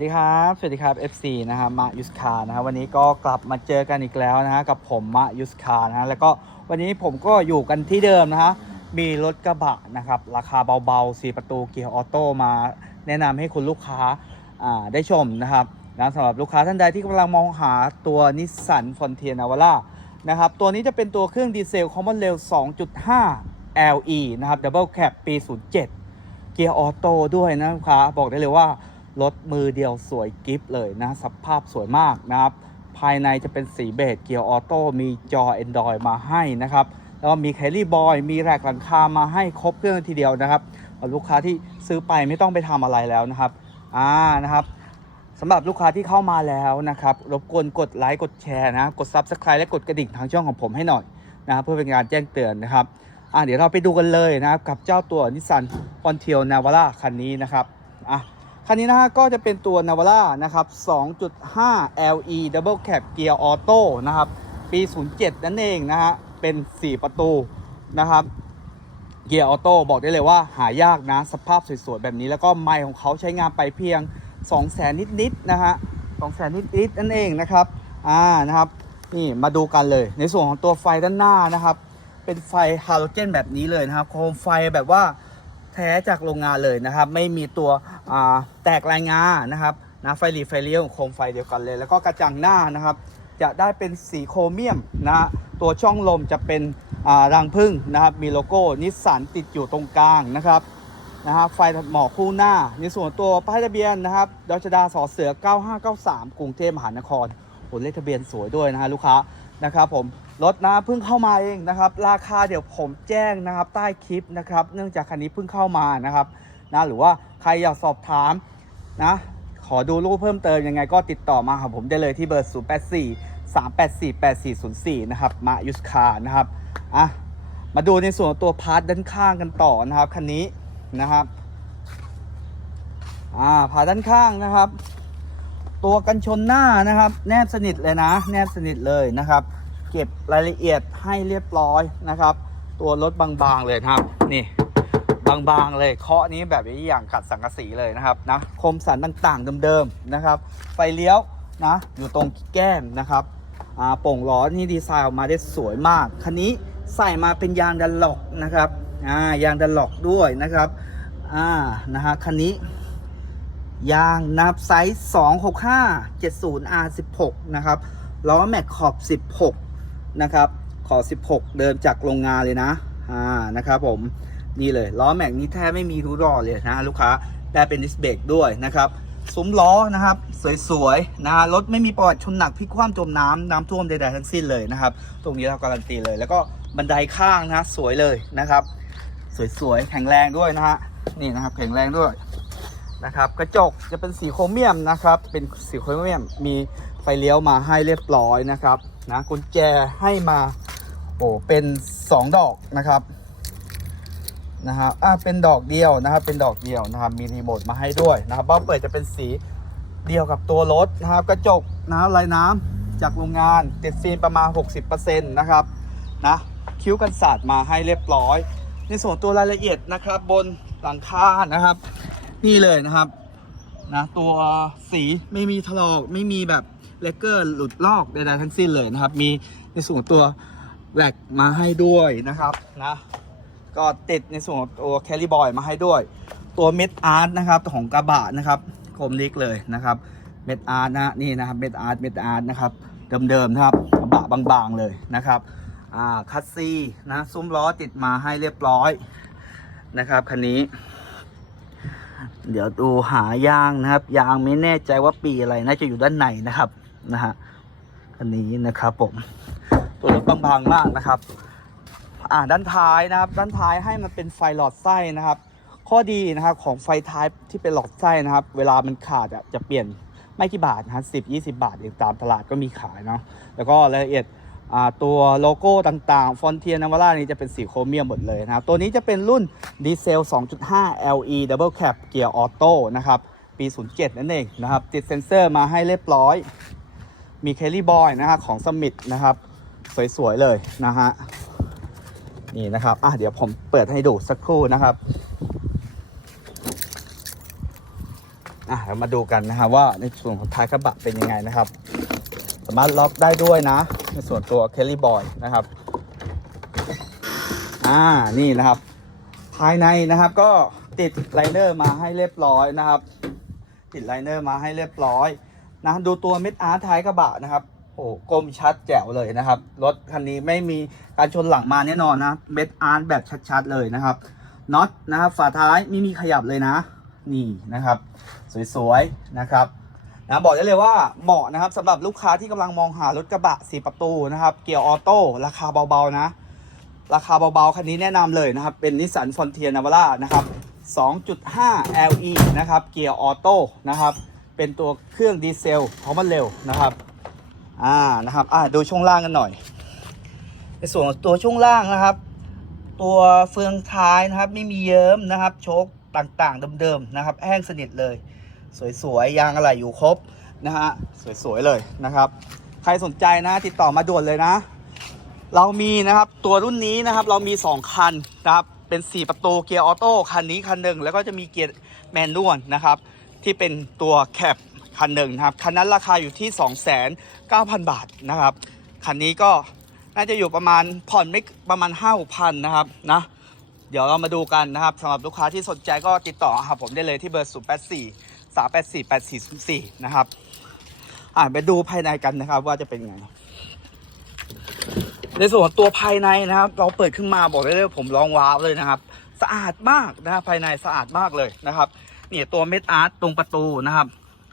สวัสดีครับ สวัสดีครับ FC นะครับมายุสคานะครับวันนี้ก็กลับมาเจอกันอีกแล้วนะฮะกับผมมายุสคานะฮะแล้วก็วันนี้ผมก็อยู่กันที่เดิมนะฮะมีรถกระบะนะครับราคาเบาๆ 4 ประตูเกียร์ออโต้มา แนะนำให้คุณลูกค้าอ่าได้ชมนะครับนะสำหรับลูกค้าท่านใดที่กำลังมองหาตัวนิสสันฟอนเทียนาวาร่านะครับตัวนี้จะเป็นตัวเครื่องดีเซล Common Rail 2.5 LE นะครับ Double Cab ปี 07 เกียร์ออโต้ด้วยนะลูกค้าบอกได้เลยว่า รถมือเดียวสวยกิฟเลยนะสภาพสวยมากนะครับ ภายในจะเป็นสีเบจเกียร์ออโต้มีจอ Android มาให้นะครับ แล้วมีแคลรี่บอยมีแรกหลังคามาให้ครบเครื่องทีเดียวนะครับลูกค้าที่ซื้อไปไม่ต้องไปทำอะไรแล้วนะครับอ่านะครับสำหรับลูกค้าที่เข้ามาแล้วนะครับ รบกวนกดไลค์กดแชร์นะ กด Subscribe และกดกระดิ่งทางช่องของผมให้หน่อยนะครับเพื่อเป็นการแจ้งเตือนนะครับอะเดี๋ยวเราไปดูกันเลยนะครับกับเจ้าตัวนิสสันฟอนเทียนาวาร่าคันนี้นะครับอะ คันนี้นะฮะก็จะเป็นตัวนาวาร่านะครับ 2.5 LE Double Cab Gear Auto นะครับ ปี 07 นั่นเองนะฮะ เป็น 4 ประตูนะครับ เกียร์ออโต้บอกได้เลยว่าหายากนะ สภาพสวยๆ แบบนี้แล้วก็ไมล์ของเขาใช้งานไปเพียง 2 0 0 0 0 0นิดๆนะฮะ2 0 0 0 0นิดๆนั่นเองนะครับ อ่า นะครับ นี่มาดูกันเลย ในส่วนของตัวไฟด้านหน้านะครับ เป็นไฟฮาโลเจนแบบนี้เลยนะครับ โคมไฟแบบว่าแท้จากโรงงานเลยนะครับ ไม่มีตัว แตกรายงานะครับนะไฟหลีไฟเลี้ยวโคมไฟเดียวกันเลย แล้วก็กระจังหน้านะครับ จะได้เป็นสีโครเมียมนะฮะตัวช่องลมจะเป็นรังพึ่งนะครับ มีโลโก้นิสสันติดอยู่ตรงกลางนะครับนะฮะไฟหมอกคู่หน้า ในส่วนตัวป้ายทะเบียนนะครับดชดาสอเสือ 9593 กรุงเทพมหานครโหเลขทะเบียนสวยด้วยนะฮะลูกค้านะครับผมรถนะเพิ่งเข้ามาเองนะครับ ราคาเดี๋ยวผมแจ้งนะครับ ใต้คลิปนะครับ เนื่องจากคันนี้เพิ่งเข้ามานะครับ นะหรือว่าใครอยากสอบถามนะขอดูรูปเพิ่มเติมยังไงก็ติดต่อมาหาผมได้เลยที่เบอร์ 0 8 4 3 8 4 8 4 0 4 นะครับ มายุสคานะครับอะมาดูในส่วนตัวพาร์ทด้านข้างกันต่อนะครับคันนี้นะครับอ่าพาร์ทด้านข้างนะครับ ตัวกันชนหน้านะครับ แนบสนิทเลยนะ แนบสนิทเลยนะครับ เก็บรายละเอียดให้เรียบร้อยนะครับ ตัวรถบางๆเลยครับนี่ บางๆเลยเคาะนี้แบบนี้อย่างขัดสังกะสีเลยนะครับนะคมสันต่างๆเดิมๆนะครับ ไฟเลี้ยวนะอยู่ตรงแก้มนะครับอ่าโป่งล้อนี่ดีไซน์ออกมาได้สวยมาก คันนี้ใส่มาเป็นยางดันล็อกนะครับอ่ายางดันล็อกด้วยนะครับอ่านะฮะคันนี้ยางนับไซส์ 265 70 R16 นะครับล้อแม็กขอบ 16 นะครับ ขอบ 16 เดิมจากโรงงานเลยนะ อ่า นะครับผม นี่เลยล้อแม็กนี้แทบไม่มีทุรอเลยนะลูกค้าได้เป็นดิสเบรกด้วยนะครับซุ้มล้อนะครับ สวยๆนะฮะรถไม่มีประวัติชนหนักพลิกคว่ำจมน้ำน้ำท่วมใดๆทั้งสิ้นเลยนะครับ ตรงนี้เราการันตีเลย แล้วก็บันไดข้างนะสวยเลยนะครับ สวยๆแข็งแรงด้วยนะฮะนี่นะครับแข็งแรงด้วยนะครับกระจกจะเป็นสีโครเมียมนะครับ เป็นสีโครเมียมมีไฟเลี้ยวมาให้เรียบร้อยนะครับนะกุญแจให้มาโอ้เป็น 2 ดอกนะครับ นะฮะอ่าเป็นดอกเดียวนะครับ เป็นดอกเดียวนะครับ มีรีโมทมาให้ด้วยนะครับเบ้าเปิดจะเป็นสีเดียวกับตัวรถนะครับ กระจกนะครับลายน้ำจากโรงงานติดฟิล์มประมาณ 60%นะครับนะคิ้วกันศาสตร์มาให้เรียบร้อย ในส่วนตัวรายละเอียดนะครับ บนหลังคานะครับ นี่เลยนะครับนะตัวสีไม่มีถลอกไม่มีแบบเลกเกอร์หลุดลอกใดๆทั้งสิ้นเลยนะครับ มีในส่วนตัวแหลกมาให้ด้วยนะครับนะ ก็ติดในส่วนของตัวแคลิบอยมาให้ด้วย ตัวเม็ดอาร์ตนะครับของกระบะนะครับคมลิกเลยนะครับเม็ดอาร์ตนะนี่นะครับเม็ดอาร์ตเม็ดอาร์ตนะครับเดิมๆนะครับกระบะบางๆเลยนะครับอ่าคัสซีนะซุ้มล้อติดมาให้เรียบร้อยนะครับคันนี้ เดี๋ยวดูหายางนะครับ ยางไม่แน่ใจว่าปีอะไรน่าจะอยู่ด้านในนะครับนะฮะคันนี้นะครับผมตัวรถบางๆมากนะครับ อ่าด้านท้ายนะครับ ด้านท้ายให้มันเป็นไฟหลอดไส้นะครับ ข้อดีนะครับของไฟท้ายที่เป็นหลอดไส้นะครับ เวลามันขาดอะจะเปลี่ยนไม่กี่บาทนะสิบยี่สิบาทเองตามตลาดก็มีขายเนาะแล้วก็รายละเอียดอ่าตัวโลโก้ต่างๆ ฟอนเทียนาวาร่านี้จะเป็นสีโครเมียมหมดเลยนะครับ ตัวนี้จะเป็นรุ่นดีเซล 2.5 LE Double Cab เกียร์ออโต้นะครับ ปี 07 นั่นเองนะครับ ติดเซ็นเซอร์มาให้เรียบร้อย มีเคลลี่บอยนะครับของสมิธนะครับ สวย ๆ เลยนะฮะ นี่นะครับอะเดี๋ยวผมเปิดให้ดูสักครู่นะครับอะเรามาดูกันนะครับว่าในส่วนของท้ายกระบะเป็นยังไงนะครับ สามารถล็อกได้ด้วยนะ ในส่วนตัวเคลลี่บอยนะครับอ่านี่นะครับ ภายในนะครับก็ติดไลเนอร์มาให้เรียบร้อยนะครับ ติดไลเนอร์มาให้เรียบร้อยนะดูตัวเม็ดอาร์ตท้ายกระบะนะครับ อ้กลมชัดแจ๋วเลยนะครับ รถคันนี้ไม่มีการชนหลังมาแน่นอนนะเม็ดอาร์ตแบบชัดๆเลยนะครับน็อตนะครับฝาท้ายไม่มีขยับเลยนะ นี่นะครับ สวยๆนะครับนะบอกได้เลยว่าเหมาะนะครับสำหรับลูกค้าที่กำลังมองหารถกระบะ4ประตูนะครับ เกียร์ออโต้ราคาเบาๆนะ ราคาเบาๆคันนี้แนะนำเลยนะครับ เป็นนิสสันฟอนเทียนาวาร่านะครับ 2.5 LE นะครับ เกียร์ออโต้นะครับ เป็นตัวเครื่องดีเซลเพราะมันเร็วนะครับ อ่านะครับอ่าดูช่วงล่างกันหน่อยในส่วนของตัวช่วงล่างนะครับ ตัวเฟืองท้ายนะครับ ไม่มีเยิ้มนะครับโชคต่างๆเดิมๆนะครับ แห้งสนิทเลย สวยๆยางอะไรอยู่ครบนะฮะสวยๆเลยนะครับ ใครสนใจนะติดต่อมาด่วนเลยนะ เรามีนะครับตัวรุ่นนี้นะครับ เรามี 2 คันนะครับเป็น 4 ประตูเกียร์ออโต้คันนี้คันหนึ่งแล้วก็จะมีเกียร์แมนนวลนะครับ ที่เป็นตัวแคป คันหนึ่งนะครับ คันนั้นราคาอยู่ที่ 29,000 บาทนะครับ คันนี้ก็น่าจะอยู่ประมาณผ่อนไม่ประมาณ5-6,000นะครับนะเดี๋ยวเรามาดูกันนะครับสำหรับลูกค้าที่สนใจก็ติดต่อหาผมได้เลยที่เบอร์ 084 384 8404 นะครับ อ่าไปดูภายในกันนะครับ ว่าจะเป็นไง ในส่วนของตัวภายในนะครับ เราเปิดขึ้นมาบอกได้เลยผมลองว้าวเลยนะครับ สะอาดมากนะครับภายในสะอาดมากเลยนะครับ เนี่ยตัวเม็ดอาร์ตตรงประตูนะครับ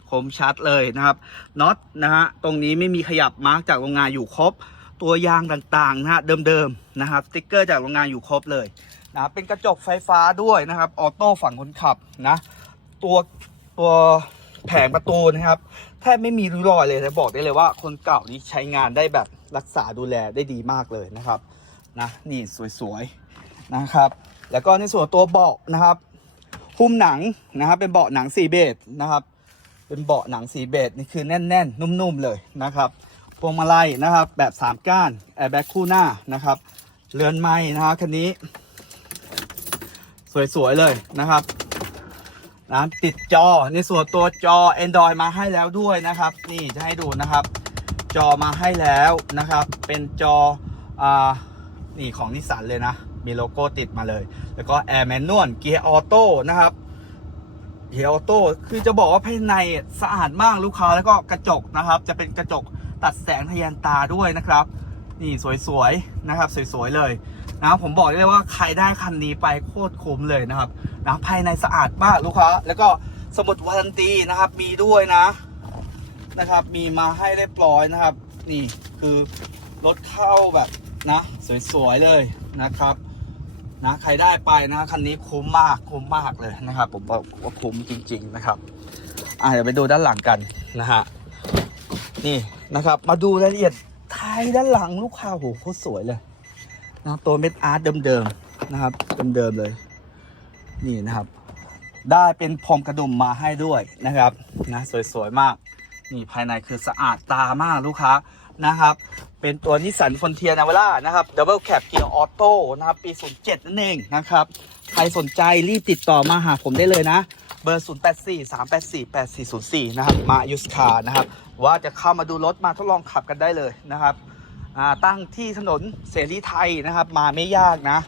คมชัดเลยนะครับน็อตนะฮะตรงนี้ไม่มีขยับมาร์กจากโรงงานอยู่ครบ ตัวยางต่างๆนะฮะเดิมๆนะครับสติ๊กเกอร์จากโรงงานอยู่ครบเลยนะเป็นกระจกไฟฟ้าด้วยนะครับออโต้ฝั่งคนขับนะตัวตัวแผงประตูนะครับแทบไม่มีริ้วรอยเลยแต่บอกได้เลยว่าคนเก่านี่ใช้งานได้แบบรักษาดูแลได้ดีมากเลยนะครับนะนี่สวยๆนะครับ แล้วก็ในส่วนตัวเบาะนะครับหุ้มหนังนะครับเป็นเบาะหนังสีเบจนะครับ เป็นเบาะหนังสีเบจนี่คือแน่น ๆ นุ่มๆเลยนะครับพวงมาลัยนะครับ แบบ3ก้านแอร์แบ็กคู่หน้านะครับเรือนไม้นะครับคันนี้ สวย ๆ เลยนะครับนะติดจอในส่วนตัวจอ Android มาให้แล้วด้วยนะครับ นี่จะให้ดูนะครับ จอมาให้แล้วนะครับ เป็นจออ่านี่ของนิสสันเลยนะ มีโลโก้ติดมาเลย แล้วก็ Air Manual เกียร์ออโต้นะครับ เกียร์ออโต้คือจะบอกว่าภายในสะอาดมากลูกค้าแล้วก็กระจกนะครับ จะเป็นกระจกตัดแสงทะยานตาด้วยนะครับ นี่สวยๆนะครับ สวยๆเลยนะผมบอกได้เลยว่าใครได้คันนี้ไปโคตรคุ้มเลยนะครับนะภายในสะอาดมากลูกค้า แล้วก็สมุดวารันตีนะครับ มีด้วยนะนะครับ มีมาให้เรียบร้อยนะครับ นี่คือรถเข้าแบบนะ สวยๆเลยนะครับ นะใครได้ไปนะคันนี้คุ้มมากคุ้มมากเลยนะครับ ผมบอกว่าคุ้มจริง ๆนะครับอะเดี๋ยวไปดูด้านหลังกันนะฮะนี่นะครับ มาดูรายละเอียดท้ายด้านหลังลูกค้าโหโคตรสวยเลยนะตัวเม็ดอาร์ตเดิมๆนะครับเดิมๆเลย นี่นะครับ ได้เป็นพรมกระดุมมาให้ด้วยนะครับนะสวยๆมากนี่ภายในคือสะอาดตามากลูกค้า นะครับ เป็นตัวนิสสันฟอนเทียนาเวาร่านะครับดับเบิลแคปเกียร์ออโต้นะครับปี 07 นั่นเองนะครับ ใครสนใจรีบติดต่อมาหาผมได้เลยนะเบอร์ 084 384 8404 นะครับ มายุสคานะครับ ว่าจะเข้ามาดูรถมาทดลองขับกันได้เลยนะครับอ่าตั้งที่ถนนเสรีไทยนะครับ มาไม่ยากนะ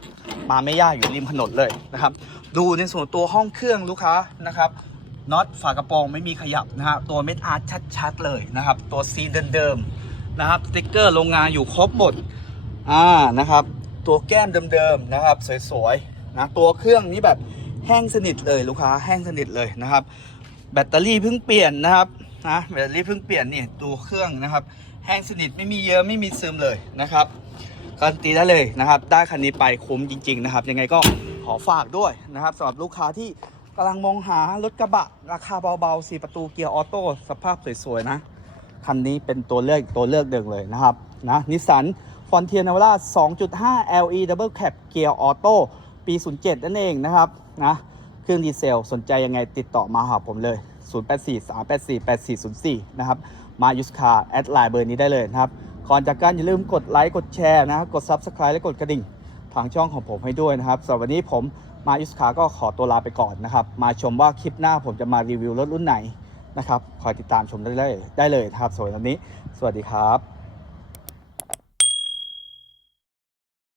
มาไม่ยากอยู่ริมถนนเลยนะครับ ดูในส่วนตัวห้องเครื่องลูกค้านะครับน็อตฝากระโปรงไม่มีขยับนะฮะตัวเม็ดอาร์ชัดๆเลยนะครับ ตัวซีเดิมๆ นะครับสติ๊กเกอร์โรงงานอยู่ครบหมดอ่านะครับ ตัวแก้มเดิมๆนะครับ สวยๆนะตัวเครื่องนี้แบบแห้งสนิทเลยลูกค้าแห้งสนิทเลยนะครับ แบตเตอรี่เพิ่งเปลี่ยนนะครับนะแบตเตอรี่เพิ่งเปลี่ยนนี่ตัวเครื่องนะครับ แห้งสนิทไม่มีเยอะไม่มีซึมเลยนะครับการนตีได้เลยนะครับ ได้คันนี้ไปคุ้มจริง ๆ นะครับ ยังไงก็ขอฝากด้วยนะครับสำหรับลูกค้าที่กำลังมองหารถกระบะ ราคาเบาๆ4ประตูเกียร์ออโต้สภาพสวยๆนะ คันนี้เป็นตัวเลือกตัวเลือกเดิมเลยนะครับนะนิสสันฟอนเทียนาวาร่า2.5 LE Double Cab เกียร์ออโต้ปี 07 นั่นเองนะครับนะเครื่องดีเซลสนใจยังไงติดต่อมาหาผมเลย 0843848404 นะครับ มายุสคาแอดไลน์เบอร์นี้ได้เลยนะครับก่อนจากกันอย่าลืมกดไลค์กดแชร์นะ กด Subscribe และกดกระดิ่ง ทางช่องของผมให้ด้วยนะครับสำหรับวันนี้ผมมาอิสคาก็ขอตัวลาไปก่อนนะครับ มาชมว่าคลิปหน้าผมจะมารีวิวรถรุ่นไหน นะครับ คอยติดตามชมได้เลยได้เลยนะครับสวยตอนนี้ สวัสดีครับ